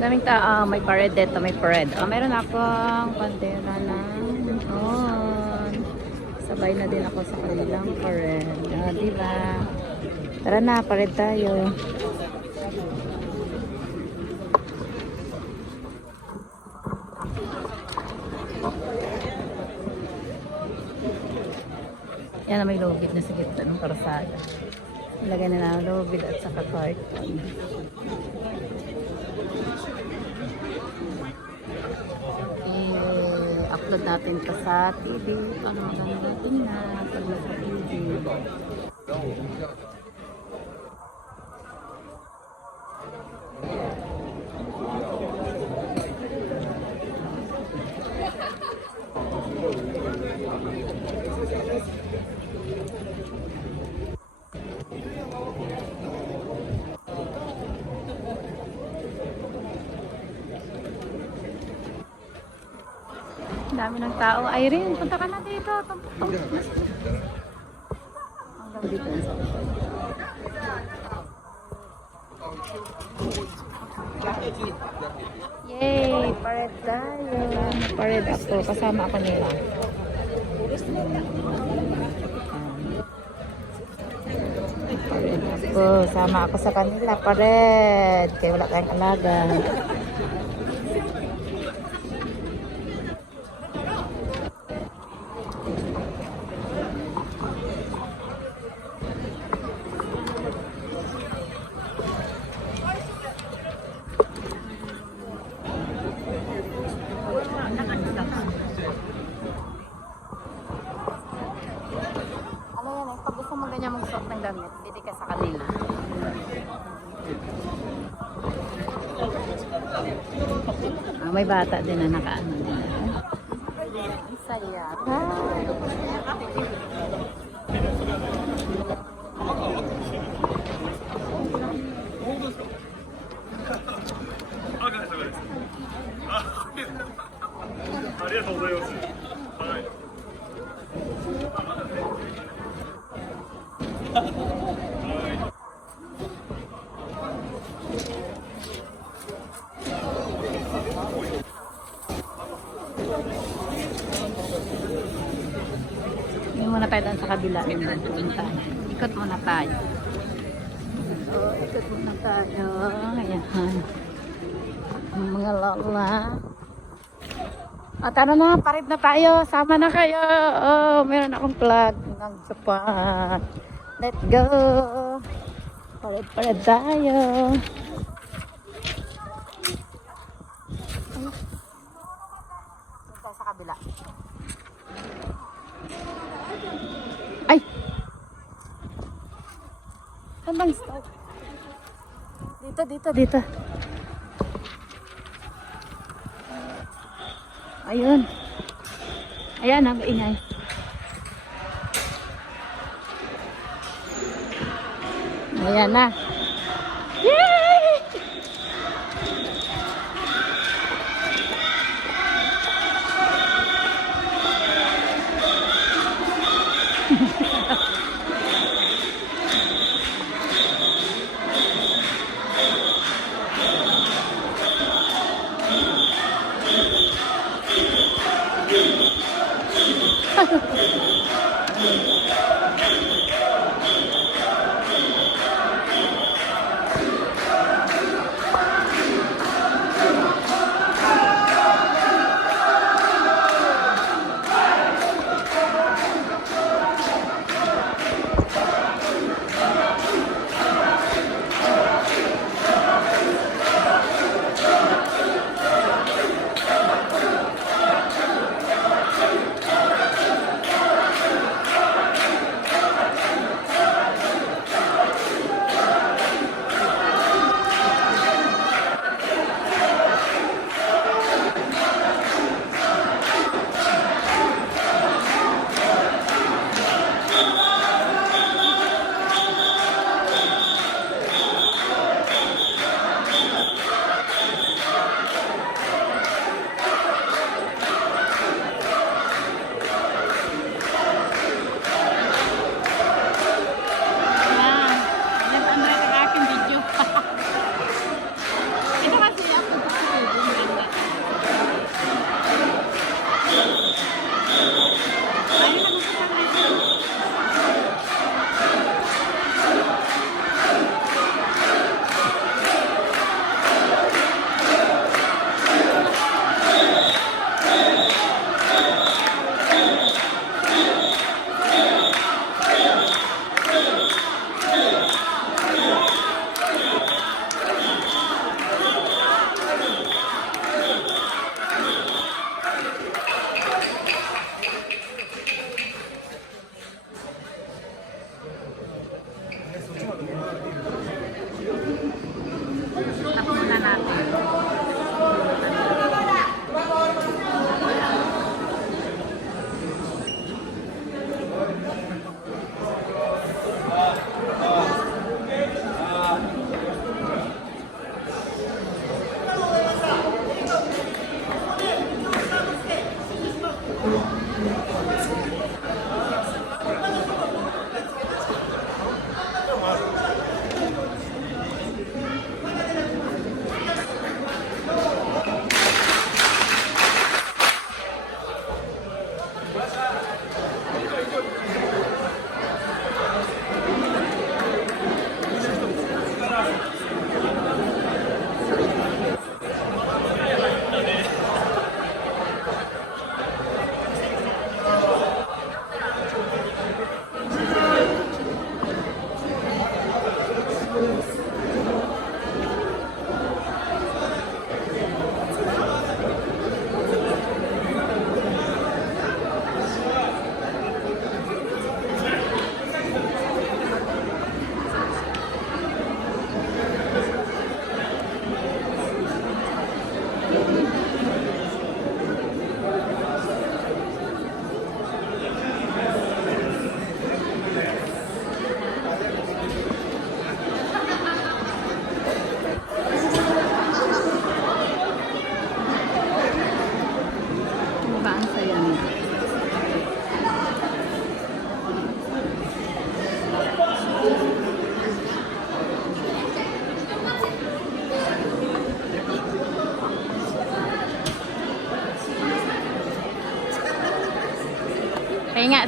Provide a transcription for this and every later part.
Daming tao, may parade dito, may parade. Meron akong bandera na noon. Sabay na din ako sa kanilang parade. Diba? Tara na, parade tayo. Yan na may lobid na sa gitna ng karasada. Ilagay na lang lobid at saka carton. I-upload natin pa sa TV. Ano maganda natin na pag nasa TV. Dami ng tao. Irene, punta ka na dito. Hanggang dito. Yay! Parade tayo. Parade ako. Kasama ako nila. Parade ako. Sama ako sa kanila. Parade. Kaya wala tayong alaga. Pag gusto mo ganyan magsuot ng damit, pwede ka sa kanila. May bata din na nakaano din. Ang saya. Hindi muna tayo doon sa kabila. Ikot muna tayo. Ikot muna tayo. Ayan. Mga lola. Tara na, parid na tayo. Sama na kayo. Meron akong vlog ng Japan. Let's go. Parid tayo. Dito sa kabila. Ay! Saan bang stop? Dito. Ayun. Ayan, ang ingay. Ayan na. Yay!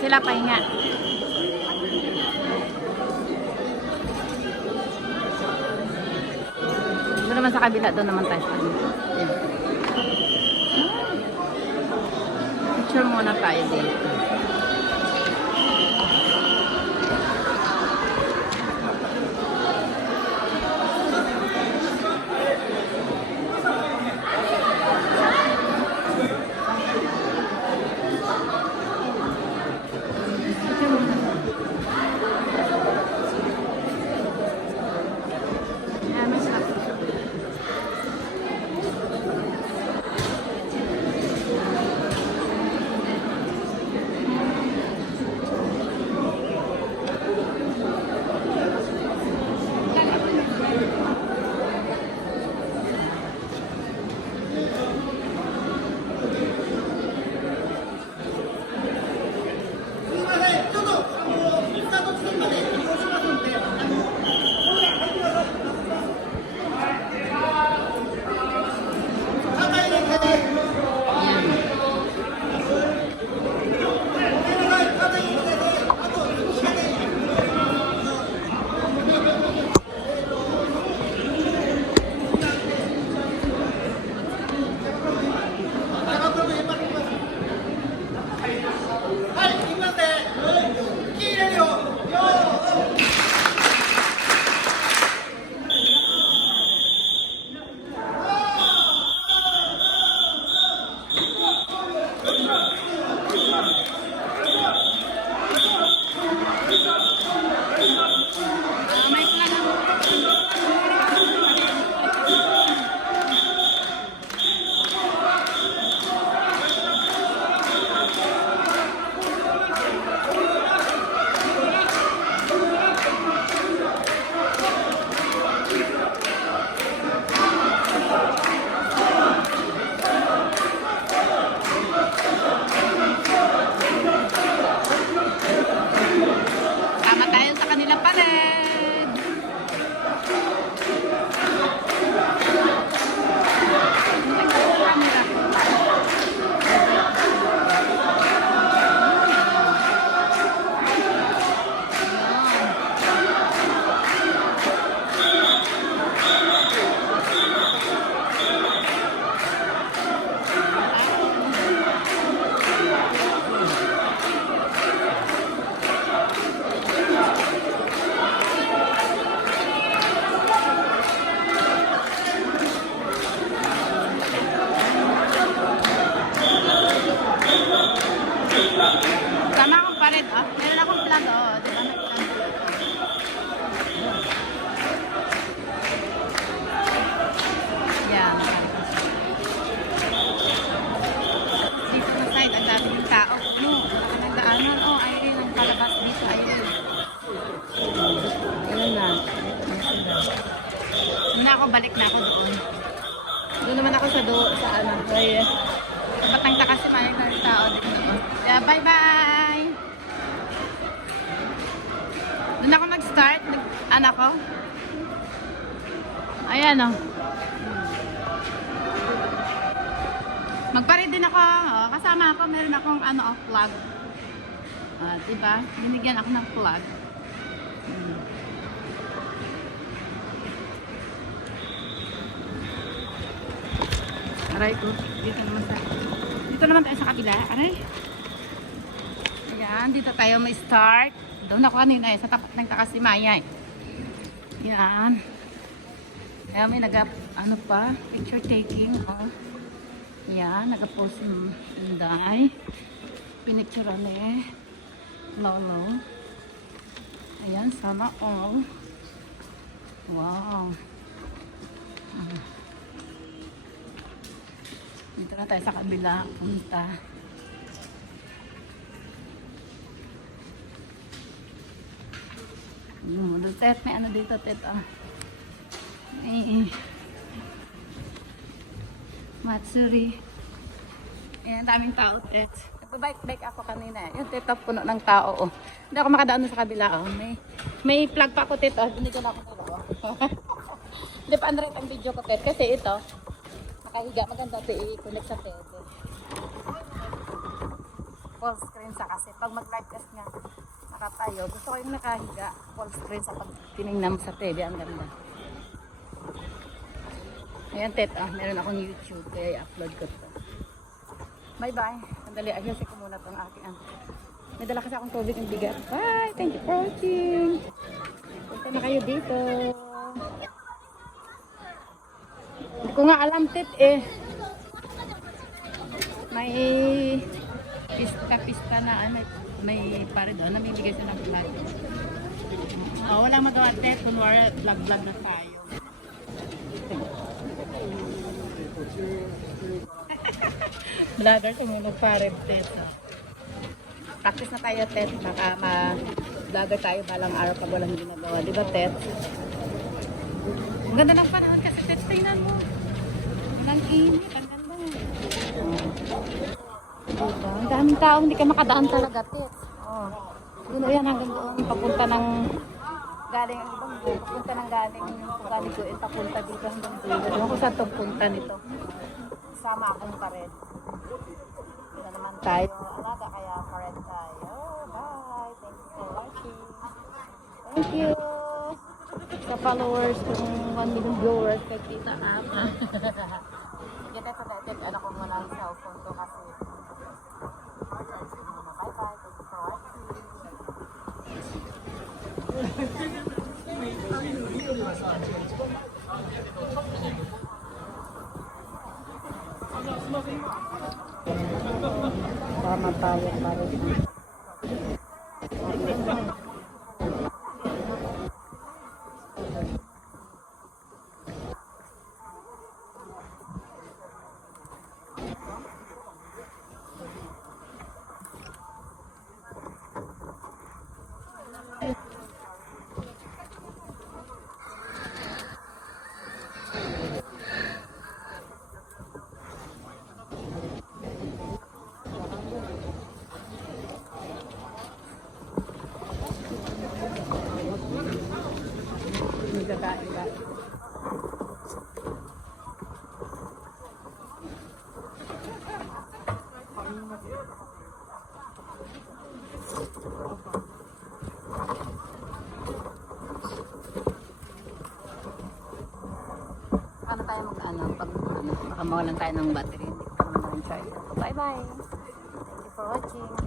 sila, pahinga. Doon naman sa kabila, doon naman tayo sa kabila. Ayan. Picture muna tayo dito. Tama akong pared, oh. Meron akong plug, oh. Diba? Yan. Dito sa side, ang dami yung tao. No, nagdaanan. Oh, ayun ang palabas dito. Ayun. Ayun na. Muna ako, balik na ako doon. Doon naman ako sa ano. Ayun. Batang kasi parang ng tao dito. Yeah, bye-bye! Doon ako mag-start. Anak ko. Ayan, oh. Magparid din ako. Oh, kasama ako. Meron akong plug. Diba? Binigyan ako ng plug. Aray ko. Dito naman tayo sa kabila. Aray. Ayan. Dito tayo may start. Doon ako kanina sa tapat ng Takashimaya. Ayan. Ayan. May pa. Picture taking. Oh. Ayan. Nag-post yung Inday. Pinicturean eh. Lolo. Ayan. Sana all. Wow. Dito na tayo sa kabila. Punta. Tet, may ano dito, Tet. Matsuri. Ayan, daming tao, Tet. Nagpa-bike ako kanina. Yung Tet, puno ng tao. Oh. Hindi ako makadaan sa kabila. Oh. May plug pa ako, Tet. Binigyan ako nito. Hindi pa unread ang video ko, Tet. Kasi ito, nakahiga. Maganda ito i-connect sa Tet. full screen sa kasi pag mag-live cast nga nakatayo, gusto ko yung nakahiga full screen sa pag tinignan mo sa TV, ang ganda. Ayan tet, meron akong YouTube kaya i-upload ko to. Bye bye, sandali, ayusin ko muna tong aking may dala kasi akong tubig ng bigat. Bye, thank you for watching. Punta na kayo dito. Hindi ko nga alam tet may pista na may pare doon namibigay sila ng vlog. Walang magawa tet, kunwari vlog na tayo. Vlogger sumunod pare tet. Practice na tayo tet, baka ma-vlogger tayo balang araw pag walang ginagawa, di ba tet? Ang ganda ng panahon kasi tet, tingnan mo. Walang init, ang ganda. Diba? Ang daming tao, hindi ka makadaan talaga tet. Yun yan, hanggang doon, papunta ng galing, papunta ng galing ko, papunta dito hanggang dito. Doon ko saan itong punta nito. Sama akong pared. Ito naman tayo, alaga kaya pared tayo. Bye! Thank you for watching. Thank you sa followers kung 1 million viewers kay Tita Ama. Get ito natin, ano ko muna ang cellphone ko kasi. Bye bye, thank you for watching. Tama tayo pare. Kakain. Paano tayo pag baka mawalan tayo ng battery, hindi ko naman na-charge. Bye bye. Thank you for watching.